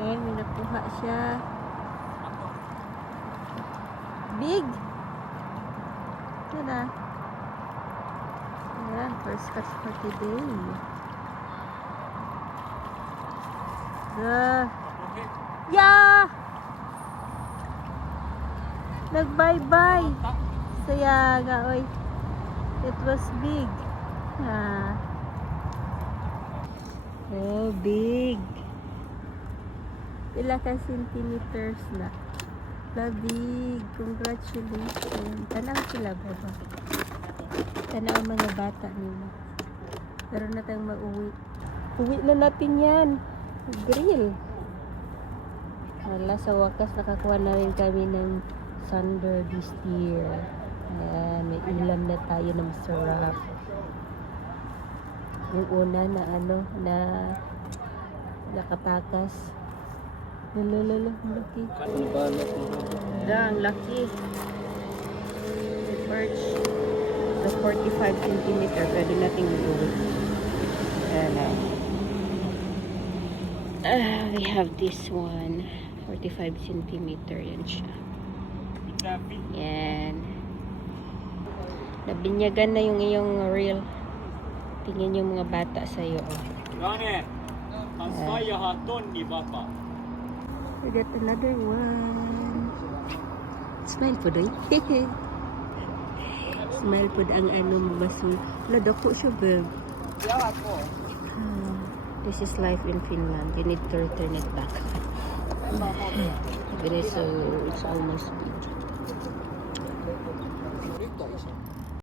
Ayan, may nakuha siya. Big! Yan na. Ayan, first catch for today. Yeah! Nag-bye-bye. Saya nga, oy. It was big. Ah. Oh, big. Pila ka centimeters na. Big. Congratulations. Tanaw sila, baba. Tanaw ang mga bata nila. Pero na tayong mag-uwi. Uwi na natin yan. Grill. Wala, sa wakas nakakuha na rin kami ng sunder this year. Ayan, may ulam na tayo na masarap. Yung una na na nakatakas. Lalo, laki. Ang laki. The perch. The 45 cm. Pwede natin mag-uwi. Ayan. We have this one. 45 cm. Yan siya. Yan. Nabinyagan na yung iyong reel. Tingnan yung mga bata sa'yo. We got another one. Smile po doy. Smile po ang mabasul. Nadako siya, babe. This is life in Finland. You need to return it back. So it's almost